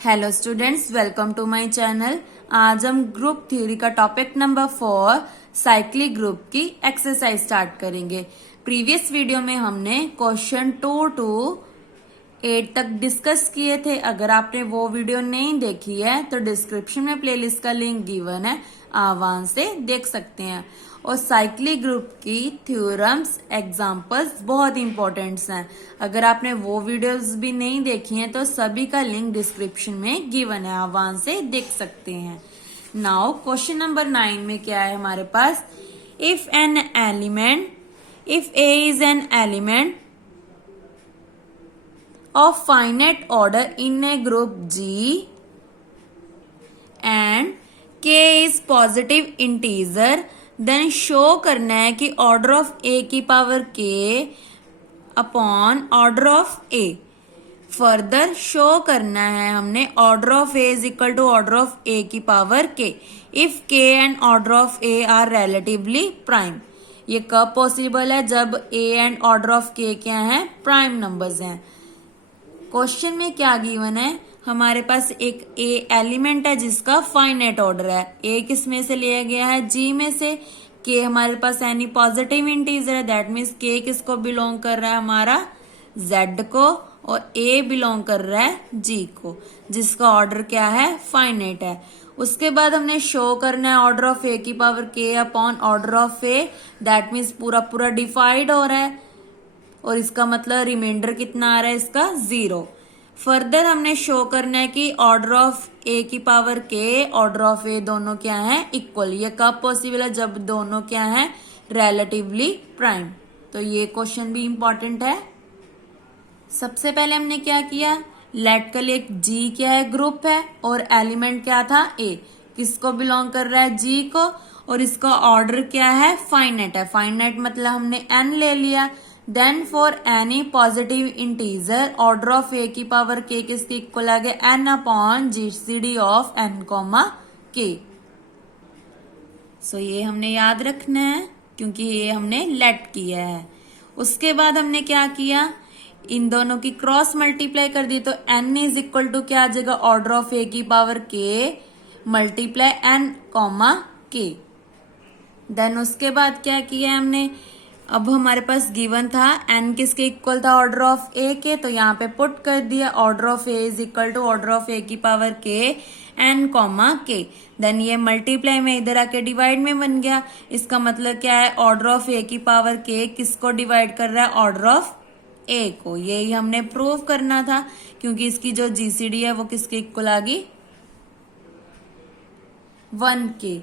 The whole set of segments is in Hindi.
Hello students, welcome to my channel. आज हम ग्रुप थ्योरी का टॉपिक नंबर 4 साइक्लिक ग्रुप की एक्सरसाइज स्टार्ट करेंगे। प्रीवियस वीडियो में हमने क्वेश्चन 2 to 8 तक डिस्कस किए थे। अगर आपने वो वीडियो नहीं देखी है तो डिस्क्रिप्शन में प्लेलिस्ट का लिंक गिवन है, आप वहां से देख सकते हैं। और साइक्लिक ग्रुप की थ्योरम्स एग्जांपल्स बहुत इंपॉर्टेंट्स हैं। अगर आपने वो वीडियोस भी नहीं देखी हैं तो सभी का लिंक डिस्क्रिप्शन में गिवन है, आप वहां से देख सकते हैं। नाउ क्वेश्चन नंबर 9 में क्या है हमारे पास, if a is an element of finite order in a group G and K is positive integer, then show करना है कि order of A की power K upon order of A। Further show करना है हमने order of A is equal to order of A की power K if K and order of A are relatively prime। ये कब पॉसिबल है? जब A and order of K क्या है? प्राइम नंबर्स हैं। क्वेश्चन में क्या गिवन है, हमारे पास एक ए एलिमेंट है जिसका फाइनाइट ऑर्डर है। ए किस में से लिया गया है? जी में से। के हमारे पास एनी पॉजिटिव इंटीजर है, दैट मीन्स के किसको बिलोंग कर रहा है? हमारा जेड को। और ए बिलोंग कर रहा है जी को, जिसका ऑर्डर क्या है? फाइनाइट है। उसके बाद हमने शो करना है ऑर्डर ऑफ ए की पावर के upon order of A, that means पूरा पूरा डिवाइड हो रहा है और इसका मतलब रिमाइंडर कितना आ रहा है इसका? 0। फर्दर हमने शो करना है कि ऑर्डर ऑफ ए की पावर के, ऑर्डर ऑफ ए दोनों क्या है? इक्वल। ये कब पॉसिबल है? जब दोनों क्या है? Relatively prime. तो ये क्वेश्चन भी इंपॉर्टेंट है। सबसे पहले हमने क्या किया, लेट का लिए जी क्या है? ग्रुप है और एलिमेंट क्या था? ए। किसको बिलोंग कर रहा है? जी को। और इसका ऑर्डर क्या है? फाइनाइट है। फाइनाइट मतलब हमने एन ले लिया। Then for any positive integer order of a की पावर के किसके इक्वल आ गया? N upon GCD of N comma k. So ये हमने याद रखना है क्योंकि ये हमने लेट किया है। उसके बाद हमने क्या किया, इन दोनों की क्रॉस मल्टीप्लाई कर दी तो एन इज इक्वल टू क्या आ जाएगा? ऑर्डर ऑफ ए की power k multiply n comma k. Then उसके बाद क्या किया हमने, अब हमारे पास गिवन था एन किसके इक्वल था? ऑर्डर ऑफ ए के। तो यहाँ पे पुट कर दिया order of a is equal to order of a की power k n comma k. Then ये मल्टीप्लाई में इधर आके डिवाइड में बन गया। इसका मतलब क्या है? ऑर्डर ऑफ ए की पावर के किसको डिवाइड कर रहा है? ऑर्डर ऑफ ए को। यही हमने प्रूव करना था क्योंकि इसकी जो जीसीडी है वो किसके इक्वल आ गई? 1 के।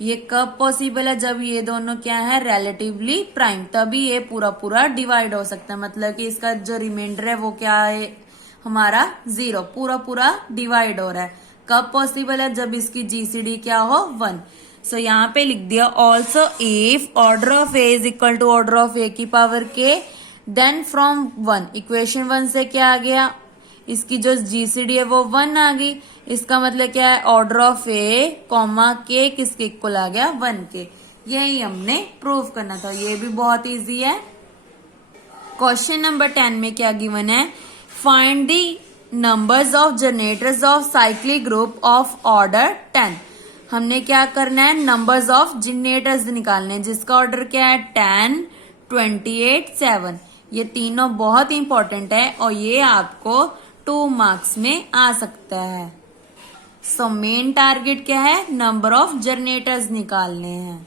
ये कब पॉसिबल है? जब ये दोनों क्या है? Relatively prime. तभी ये पूरा पूरा डिवाइड हो सकता है, मतलब कि इसका जो रिमाइंडर है वो क्या है? हमारा 0। पूरा पूरा डिवाइड हो रहा है। कब पॉसिबल है? जब इसकी जीसीडी क्या हो? 1। सो यहाँ पे लिख दिया also if order of a is equal to order of a की पावर के, देन फ्रॉम 1। इक्वेशन 1 से क्या आ गया? इसकी जो जीसीडी है वो 1 आ गई। इसका मतलब क्या है? ऑर्डर ऑफ ए कॉमा के किसके इक्वल आ गया? 1 के। यही हमने प्रूव करना था। ये भी बहुत इजी है। क्वेश्चन नंबर 10 में क्या गिवन है, find the numbers of generators of cyclic group of order 10। हमने क्या करना है? नंबर्स ऑफ जनरेटर्स निकालने हैं जिसका ऑर्डर क्या है? 10, 28, 7। ये तीनों बहुत इंपॉर्टेंट है और ये आपको 2 मार्क्स में आ सकता है। सो मेन टारगेट क्या है? नंबर ऑफ जनरेटर्स निकालने हैं।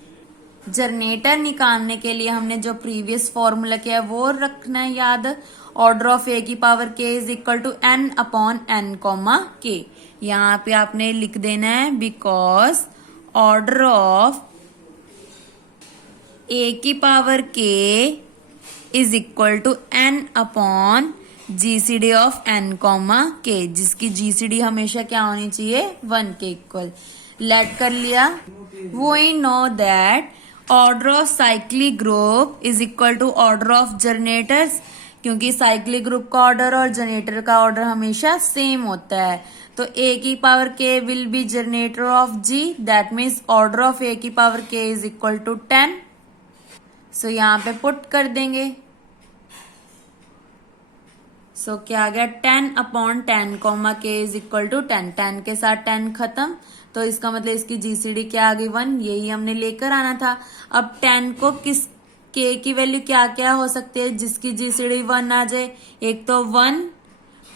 जनरेटर निकालने के लिए हमने जो प्रीवियस फॉर्मूला किया है वो रखना है याद। ऑर्डर ऑफ ए की power K is equal to N upon N comma K. यहाँ पे आपने लिख देना है बिकॉज ऑर्डर ऑफ ए की power K is equal to N upon GCD of N comma K, जिसकी जीसीडी हमेशा क्या होनी चाहिए? 1 के इक्वल। लेट कर लिया। We know that order of cyclic group is equal to order of generators, क्योंकि साइक्लिक ग्रुप का ऑर्डर और जनरेटर का ऑर्डर हमेशा सेम होता है। तो ए की power k will be generator of G, that means order of a की power K is equal to 10। सो यहाँ पे पुट कर देंगे। सो क्या आ गया 10/10 कॉमा के इज इक्वल टू 10। 10 के साथ 10 खत्म, तो इसका मतलब इसकी जीसीडी क्या आ गई 1। यही हमने लेकर आना था। अब 10 को किस के की वैल्यू क्या क्या हो सकती है जिसकी जीसीडी 1 आ जाए। एक तो 1,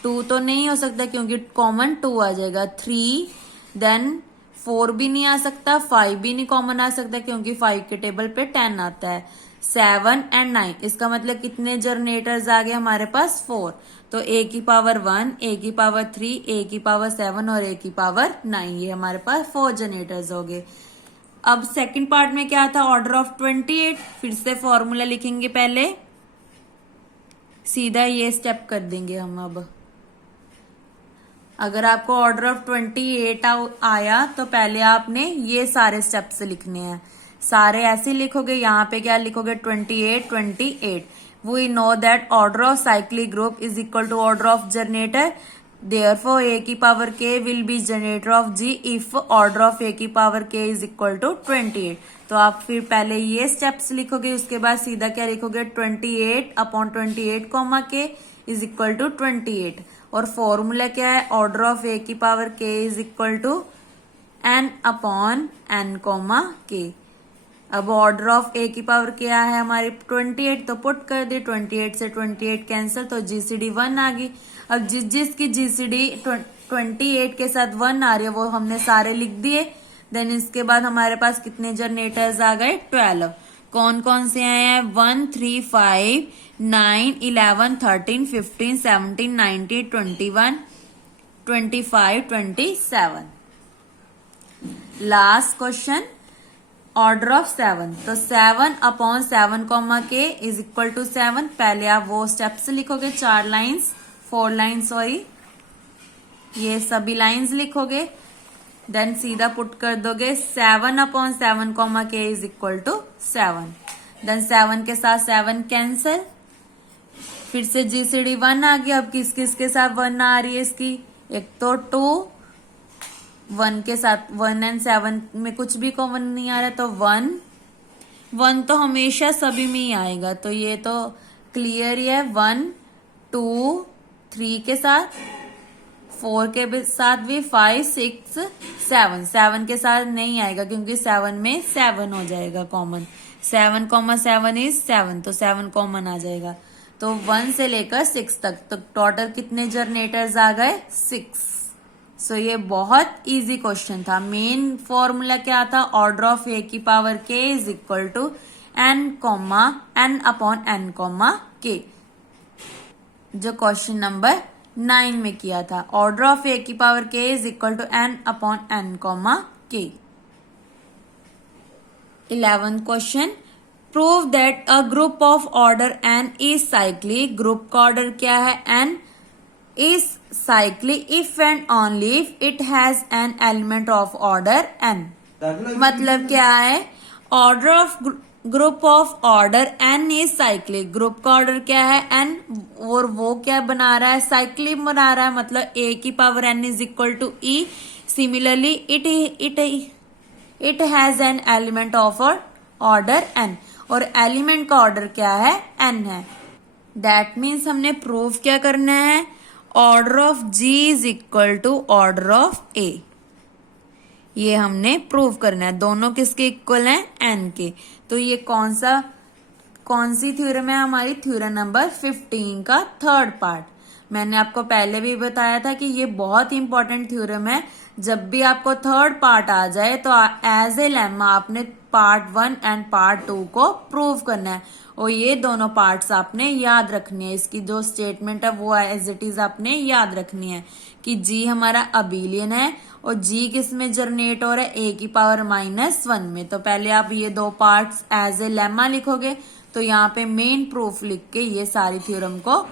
2 तो नहीं हो सकता क्योंकि कॉमन 2 आ जाएगा, 3, देन 4 भी नहीं आ सकता, 5 भी नहीं कॉमन आ सकता क्योंकि 5 के टेबल पे 10 आता है, 7 एंड 9। इसका मतलब कितने जनरेटर्स आ गए हमारे पास 4। तो a की पावर 1, a की पावर 3, a की पावर 7 और a की पावर 9, ये हमारे पास 4 जनरेटर्स हो गए। अब सेकंड पार्ट में क्या था, ऑर्डर ऑफ 28। फिर से फॉर्मूला लिखेंगे, पहले सीधा ये स्टेप कर देंगे हम। अब अगर आपको ऑर्डर ऑफ 28 आया तो पहले आपने ये सारे स्टेप्स लिखने हैं। सारे ऐसे लिखोगे, यहाँ पे क्या लिखोगे 28, 28। We know that order of cyclic group is equal to order of generator, therefore a की power k will be generator of g if order of a की power k is equal to 28। तो आप फिर पहले ये स्टेप्स लिखोगे, उसके बाद सीधा क्या लिखोगे 28/28 comma k is equal to 28। और फॉर्मूला क्या है, ऑर्डर ऑफ a की power k is equal to n/n comma k। अब ऑर्डर ऑफ a की पावर क्या है हमारी 28, तो पुट कर दे, 28 से 28 कैंसिल, तो जीसीडी 1 आ गई। अब जिसकी जीसीडी 28 के साथ 1 आ रही है वो हमने सारे लिख दिए। देन इसके बाद हमारे पास कितने जनरेटर्स आ गए 12। कौन कौन से आए हैं 1, 3, 5, 9, 11, 13, 15, 17, 19, 21, 25, 27। Last question, order of 7। तो 7/7 कॉमा के इज इक्वल टू 7। पहले आप वो स्टेप्स लिखोगे, 4 लाइन्स, 4 लाइन्स सॉरी, ये सभी लाइन्स लिखोगे। देन सीधा पुट कर दोगे 7/7 कॉमा के इज इक्वल टू 7। देन 7 के साथ 7 कैंसिल, फिर से जीसीडी 1 आ गया। अब किस किस के साथ 1 आ रही है इसकी, एक तो 2, 1 के साथ 1 एंड 7 में कुछ भी कॉमन नहीं आ रहा, तो 1 तो हमेशा सभी में ही आएगा, तो ये तो क्लियर ही है। 1, 2, 3 के साथ, 4 के साथ भी, 5, 6, 7 के साथ नहीं आएगा क्योंकि 7 में 7 हो जाएगा कॉमन। 7/7 इज 7, तो 7 कॉमन आ जाएगा। तो 1 से लेकर 6 तक, तो टोटल कितने जनरेटर्स आ गए 6। सो ये बहुत इजी क्वेश्चन था। मेन फॉर्मूला क्या था, ऑर्डर ऑफ a की power k is equal to n/n comma k, जो क्वेश्चन नंबर 9 में किया था। ऑर्डर ऑफ a की power k is equal to n/n comma k। 11th question, prove that a group of order n is cyclic. Group का ऑर्डर क्या है n, is cyclic if and only if it has an element of order n। मतलब क्या है, order of group of order n is cyclic. Group का ऑर्डर क्या है n, और वो क्या बना रहा है, साइक्लिक बना रहा है, मतलब a की power n is equal to e। Similarly it has an element of order n, और एलिमेंट का ऑर्डर क्या है n है। दैट मीन्स हमने प्रूव क्या करना है, order of g is equal to order of a। ये हमने प्रूव करना है। दोनों किसके इक्वल हैं, n के। तो ये कौन सी थ्योरम है हमारी, थ्योरम नंबर 15 का थर्ड पार्ट। मैंने आपको पहले भी बताया था कि ये बहुत इंपॉर्टेंट थ्योरम है। जब भी आपको थर्ड पार्ट आ जाए तो एज ए लेमा आपने पार्ट 1 एंड पार्ट 2 को प्रूव करना है, और ये दोनों पार्ट्स आपने याद रखनी है। इसकी जो स्टेटमेंट है वो एज इट इज आपने याद रखनी है कि जी हमारा अबिलियन है और जी किस में जनरेट हो रहा है, a की पावर -1 में। तो पहले आप ये दो पार्ट्स एज ए लेमा लिखोगे, तो यहाँ पे मेन प्रूफ लिख के ये सारी थ्योरम को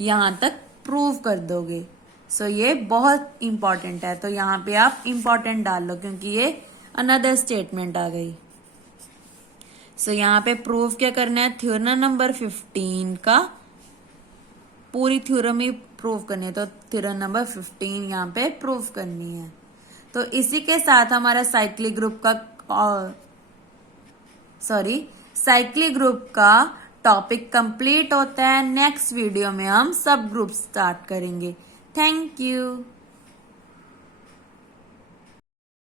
यहाँ तक प्रूव कर दोगे। सो ये बहुत इंपॉर्टेंट है, तो यहाँ पे आप इंपॉर्टेंट डाल लो क्योंकि ये अनदर स्टेटमेंट आ गई। सो यहाँ पे प्रूफ क्या करना है, थ्योरम नंबर 15 का पूरी थ्योरम ही प्रूफ करनी है, तो थ्योरम नंबर 15 यहाँ पे प्रूफ करनी है। तो इसी के साथ हमारा साइक्लिक ग्रुप का टॉपिक कंप्लीट होता है, नेक्स्ट वीडियो में हम सब ग्रुप स्टार्ट करेंगे। Thank you.